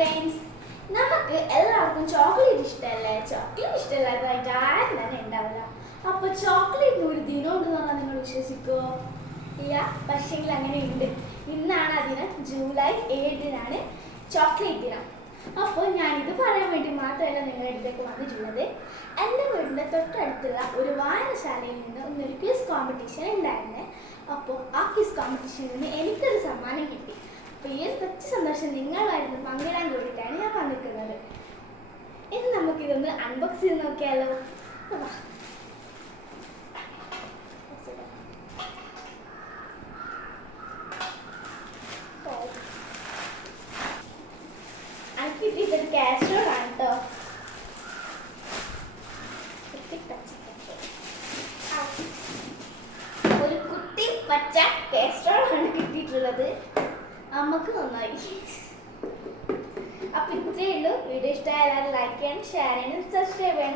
Friends, നമുക്ക് എല്ലാവർക്കും chocolate ഇഷ്ടമല്ലേ? ചോക്ലേറ്റ് ഇഷ്ടമല്ലാതായിട്ട് ആരും തന്നെ ഉണ്ടാവില്ല. അപ്പൊ ചോക്ലേറ്റ് ഒരു ദിനം ഉണ്ടെന്ന് പറഞ്ഞാൽ നിങ്ങൾ വിശ്വസിക്കുമോ? ഇല്ല, പക്ഷെങ്കിൽ അങ്ങനെ ഉണ്ട്. ഇന്നാണ് ആ ദിനം, ജൂലൈ 7-നാണ് ചോക്ലേറ്റ് ദിനം. അപ്പോൾ ഞാനിത് പറയാൻ വേണ്ടി മാത്രമല്ല നിങ്ങളുടെ അടുത്തേക്ക് വന്നിട്ടുള്ളത്. എൻ്റെ വീടിൻ്റെ തൊട്ടടുത്തുള്ള ഒരു വായനശാലയിൽ നിന്ന് ഒന്നൊരു ക്വിസ് കോമ്പറ്റീഷൻ ഉണ്ടായിരുന്നേ. അപ്പോൾ ആ ക്വിസ് കോമ്പറ്റീഷനിൽ നിന്ന് എനിക്കൊരു സമ്മാനം കിട്ടി. അപ്പോൾ ഈ ഒരു കൊച്ചു സന്തോഷം നിങ്ങളുമായിരുന്നു പങ്കിടാൻ കൂടിയിട്ടാണ് ഞാൻ വന്നിരിക്കുന്നത്. ഇനി നമുക്കിതൊന്ന് അൺബോക്സ് ചെയ്ത് നോക്കിയാലോ? ഇതൊരു കാസ്ട്രോൾ ആണ് കേട്ടോ. ഒരു കുട്ടി പച്ച കാസ്ട്രോൾ ആണ് കിട്ടിയിട്ടുള്ളത്. നമുക്ക് നന്നായി. അപ്പൊ ഇത്രയേ ഉള്ളൂ. വീഡിയോ ഇഷ്ടമായാലും ലൈക്ക് ചെയ്യാനും ഷെയർ ചെയ്യാനും സബ്സ്ക്രൈബ് ചെയ്യാനും